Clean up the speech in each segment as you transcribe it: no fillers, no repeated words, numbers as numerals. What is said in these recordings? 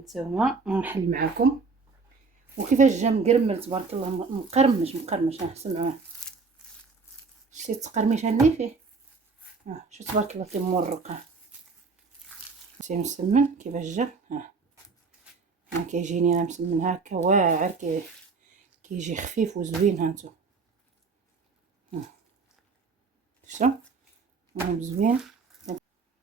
هانتوما نحل معاكم وكيفاش جا مقرمل تبارك الله، مقرمش. سمعوه، شتي التقرميشه اللي فيه، شو تبارك الله كي مورقه، شتي مسمن كيفاش جا. كيجيني انا مسمن هكا واعر، كيجي خفيف وزوين. هانتوما شتو زوين.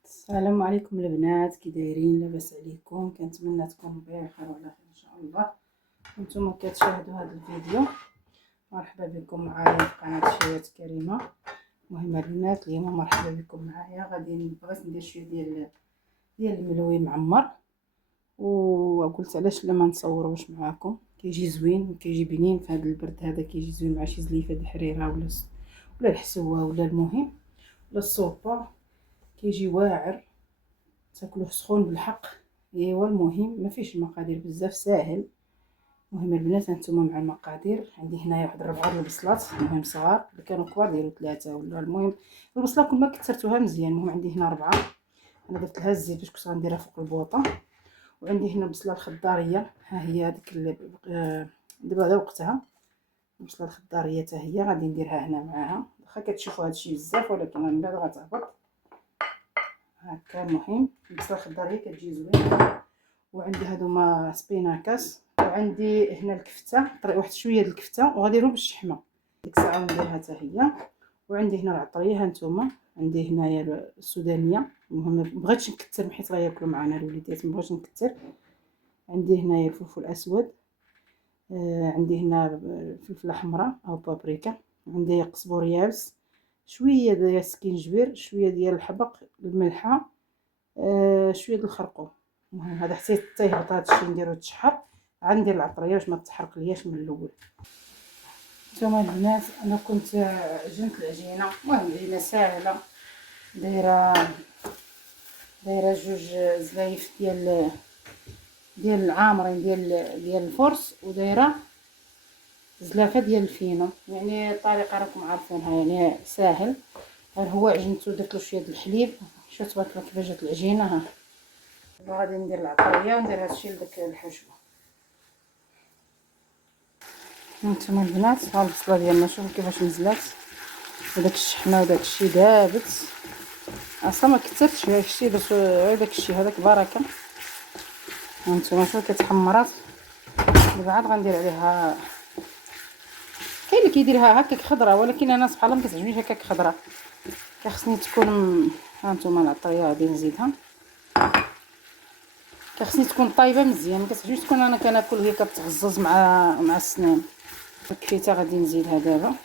السلام عليكم البنات، كي دايرين؟ لاباس عليكم؟ كنتمنى تكونوا بخير وعلى خير ان شاء الله. نتوما كتشاهدوا هذا الفيديو، مرحبا بكم معايا في قناه شهيات كريمه. المهم البنات اليوم مرحبا بكم معايا. غادي بغيت ندير شويه ديال الملوي معمر، وقلت علاش لا ما نصوروش معاكم. كيجي زوين وكيجي بنين في هذا البرد هذا، كيجي زوين مع شي زليفه د الحريره ولا الحسوه ولا المهم ولا الصوبه، كيجي واعر تاكلوه سخون بالحق. ايوا المهم ما فيش المقادير بزاف، ساهل. المهم البنات هانتوما مع المقادير. عندي هنايا واحد 4 البصلات، المهم صغار، اللي كانوا كبار ديروا 3 ولا المهم البصله كل ما كثرتوها مزيان. المهم عندي هنا 4، انا درت لها الزيت باش كنت غنديرها فوق البوطه. وعندي هنا البصله الخضاريه، ها هي هذيك دابا وقتها. البصله الخضاريه حتى هي غادي نديرها هنا معاها، واخا كتشوفوا هادشي بزاف ولكن من بعد غتهبط هكا. المهم البصله الخضاريه كتجي زوينه. وعندي هادوما سبيناكاس، وعندي هنا الكفته، طري واحد شويه د الكفته وغاديرهم بالشحمه ديك الساعه نديرها حتى هي. وعندي هنا العطريه هانتوما، عندي هنايا السودانيه. المهم مبغيتش نكثر حيت غياكلوا معنا الوليدات، مبغيتش نكثر. عندي هنايا الفلفل الاسود، عندي هنا الفلفله حمراء او بابريكا، عندي قزبر يابس، شويه ديال السكينجبير، شويه ديال الحبق، الملحه، شويه ديال الخرقوم. المهم هذا حتى يهبط هذا الشيء نديرو تشحر. غندير العطريه باش ما تحرق لياش من الاول. نتوما البنات انا كنت عجنت العجينه، المهم العجينه ساهله. دايره 2 زلايف ديال العامرين ديال الفرص، ودايره زلافه ديال الفينو. يعني الطريقه راكم عارفينها، يعني ساهل. غير هو عجنته درت له شويه الحليب. شوف تبارك الله كيفاش جات العجينه. ها غادي ندير العطريه وندير هادشي لداك الحشوه. هانتوما البنات ها البصله ديالنا، شوفوا كيفاش نزلات، وداك الشحمه وداك الشيء دابت اصلا ما كثرتش داك الشيء، درت غير داك الشيء هذاك بركه. هانتوما شوفوا كتحمرات. دابا عاد غندير عليها، كاين اللي كيديرها هكاك خضره، ولكن انا سبحان الله ما كتعجبنيش هكاك خضره، كخصني تكون. هانتوما العطريه غادي نزيدها، كخصني تكون طايبه مزيان، ما كتعجبنيش تكون انا كناكل وهي كتغزز مع السنان. كفيتها غادي نزيدها دابا.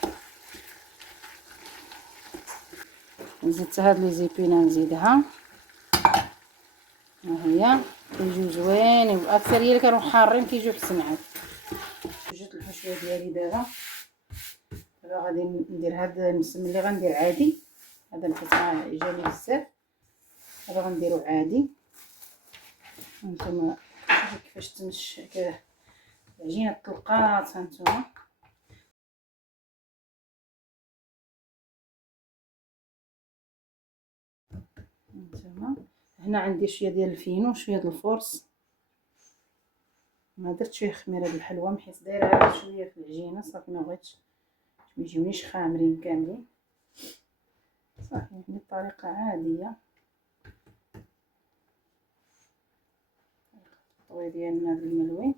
نزيد حتى هاد لي زيبينا نزيدها، ها هي كيجيو زوينين. واكثر اللي كانوا حارين كيجيو حسن عاد. جات الحشوه ديالي دابا غادي ندير هاد المسمن اللي غندير عادي. هذا الحيت جاني بزاف، هذا غنديرو عادي. هانتوما شوفوا كيفاش تمش العجينه طلقات. هانتوما هنا عندي شويه ديال الفينو، شويه ديال الفورس. ما درت شويه خميره ديال الحلوى حيت دايره شويه في العجينه، صافي ما بغيتش ما يجيونيش خامرين كاملين. صافي يعني الطريقه عاديه، الطوي ديالنا هذا الملوي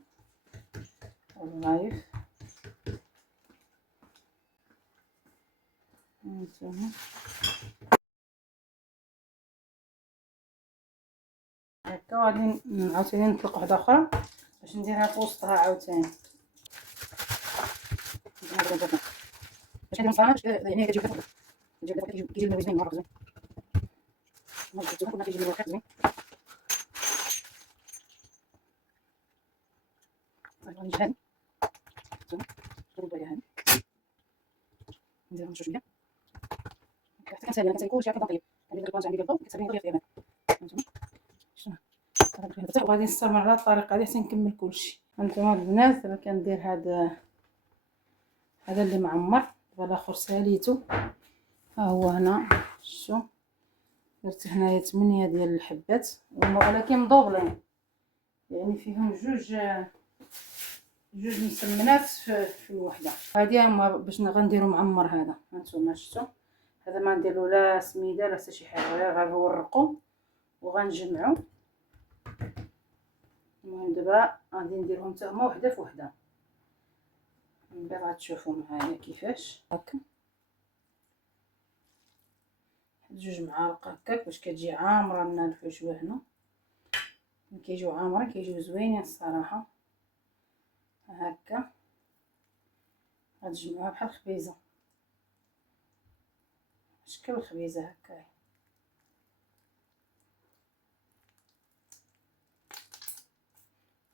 الغايف. هانتوما هكا غادي عاوتاني نطلق واحده اخرى باش نديرها في وسطها عاوتاني. باش ندير مصفانه باش يعني كتجي خفيفه، كيجي الملوي زوين مره زوين. ما درتو كلنا كيجي الملوي زوين. غادي نجي هادي نضرب عليها هادي، نديرها شويه حتى كنسالي. انا كنسالي كلشي هكا طيب. عندي الكرونج عندي الضو كتسالي طريقه ديالها. هانتوما شنو وغادي نستمر على الطريقه هذه حتى نكمل كلشي. هانتوما البنات انا كندير هذا اللي معمر. دابا الاخر ساليتو، ها هو هنا. شوف درت هنايا 8 ديال الحبات، ولكن مضوبلين يعني فيهم جوج مسمنات في الوحده. هادي هما باش غنديرو معمر. هذا هانتوما شفتو، هذا ما نديرو لا سميده لا حتى شي حاجه، غير غنورقو وغنجمعو. المهم دابا غادي نديرهم حتى هما وحده فوحده، من بعد غتشوفوا معايا كيفاش. هكا جوج معالق هكاك باش كتجي عامره لنا الحشوه. هنا كيجيو عامرين كيجيو زوينين الصراحه. هكا غتجمعوها بحال الخبيزه، شكل الخبيزه هكا.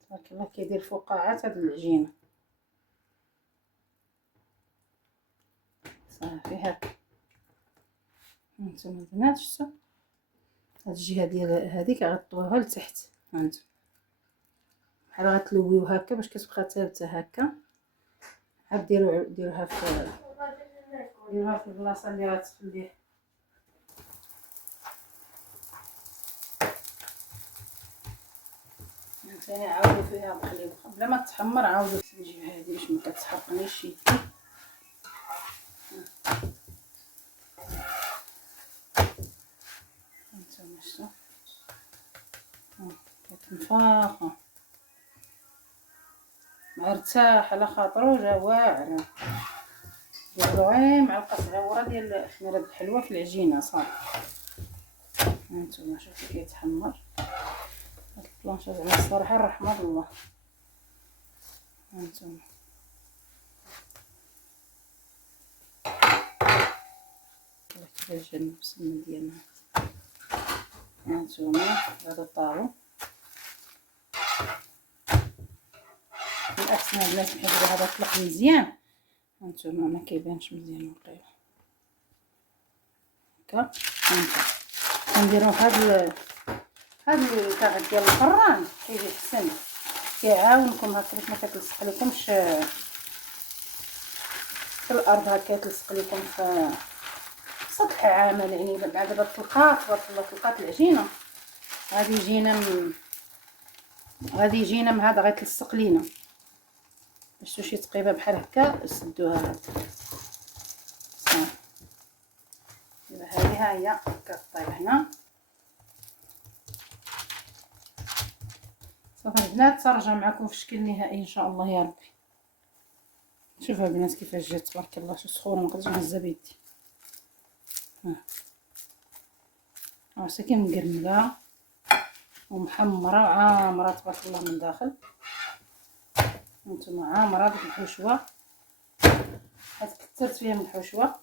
تبارك الله كيدير فقاعات هاد العجينه. صافي هكا هانتوما البنات شفتوا، هاد الجهه ديال هذيك غطوها لتحت. هانتوما بحال غتلويو هكا باش كتبقى ثابته هكا. عاد ديروها في البلاصه اللي غتخليه. ثاني عاودو فيها القليب بلا ما تحمر. عاودو نجيب هذه باش ما كتحرقنيش يدي. هانتوما شتو كتنفاخه مرتاح على خاطرو، جا واعر. ديرو غير معلقه صغيره ديال خميره الحلوه في العجينه صافي. هانتوما شوفوا كيتحمر هاد البلانشه زعما الصراحه رحمه الله. هانتوما كيفاش جا المسمن ديالنا. هانتوما هذا الطاوو الاحسن الناس يحبوا هذا يطلق مزيان. هانتوما ما كيبانش مزيان وقيله هكا. هانتوما نديرو هاد الكاغط ديال الفران كيجي حسن، كيعاونكم هكا باش ما كتلصق لكمش في الارض، هكا تلصق لكم في سطح عامل. يعني بعد دابا طلقات طلقات العجينه غادي يجينا من هذا غيتلصق لينا. باش شي تقيبه بحال هكا سدوها هكا صافي. دابا هذه ها هي كطيب هنا صافي البنات. ترجع معكم في الشكل النهائي ان شاء الله يا ربي. شوفوا البنات كيفاش جات تبارك الله. شو سخونه مقدرش نهزها بيدي. ها ساكن مقرمله ومحمره وعامره تبارك الله من داخل. هانتوما عامره ديك الحشوه، حيت كثرت فيها من الحشوه.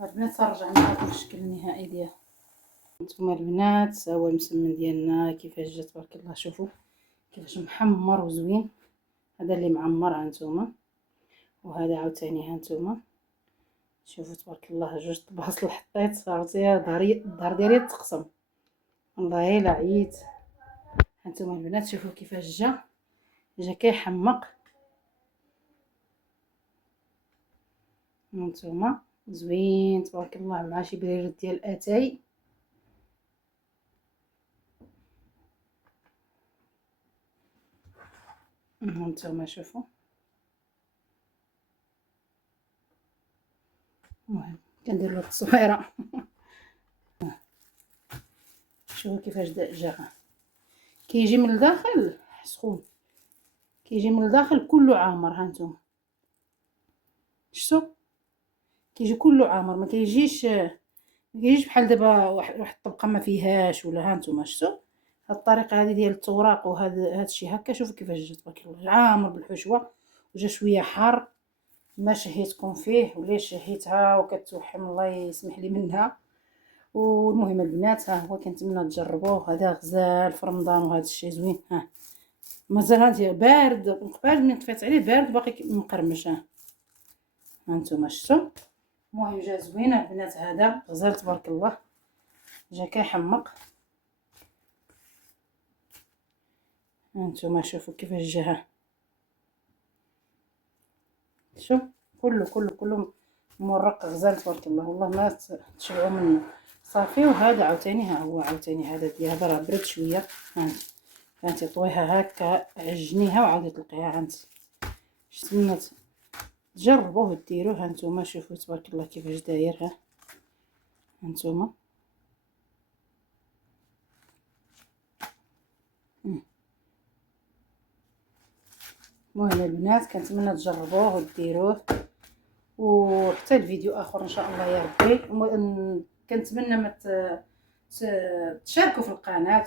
البنات ترجع معكم في الشكل النهائي ديالها. هانتوما البنات ها هو المسمن ديالنا كيفاش جا تبارك الله. شوفوا كيفاش محمر وزوين. هذا اللي معمر هانتوما، وهذا عاوتاني هانتوما شوفوا تبارك الله. جوج البصل حطيت عرفتي الدار ديالي تقسم والله الا عييت. هانتوما البنات شوفوا كيفاش جا كيحمق. هانتوما زوين تبارك الله مع شي بريرات ديال الاتاي. هانتوما شوفوا. المهم كندير له التصويره. شوفوا كيفاش جا كيجي من الداخل سخون، كيجي من الداخل كله عامر. هانتوما شفتوا كيجي كله عامر، ما كيجيش بحال دابا واحد الطبقه ما فيهاش ولا. هانتوما شفتوا هاد الطريقه هذه ديال التوراق وهذا الشيء هكا. شوفوا كيفاش جا تبارك الله عامر بالحشوه وجا شويه حار. ما شهيتكم فيه ولا شهيتها وكتوحم الله يسمح لي منها. والمهم البنات ها هو كنتمنى تجربوه. هذا غزال في رمضان وهذا الشيء زوين. ها مازال هادي بارد قبل من طفيت عليه بارد باقي مقرمش. هانتوما شفتوا. المهم جا زوين البنات. هذا غزال تبارك الله جا كيحمق. هانتوما شوفوا كيفاش جا. شوف كله مورق غزال تبارك الله. والله ما تشبعوا منه صافي. وهذا عاوتاني ها هو عاوتاني هذا ديال هذا راه برد شويه. هانتي طويها هكا عجنيها وعاودي تلقيها. هانتي نتمنى تجربوه ديروه. هانتوما شوفوا تبارك الله كيفاش داير. ها هانتوما المهم البنات كنتمنى تجربوه وديروه. وحتى الفيديو اخر ان شاء الله يا ربي. كنتمنى ما تشاركوا في القناه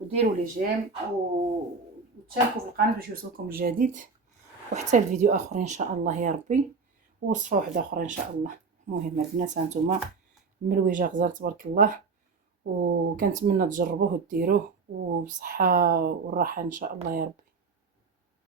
وديروا لي جيم وتشاركوا في القناه باش يوصلكم الجديد. وحتى الفيديو اخر ان شاء الله يا ربي. ووصفه واحده اخرى ان شاء الله. المهم البنات هانتوما الملويجه غزال تبارك الله. وكنتمنى تجربوه وديروه وبصحه والراحه ان شاء الله يا ربي.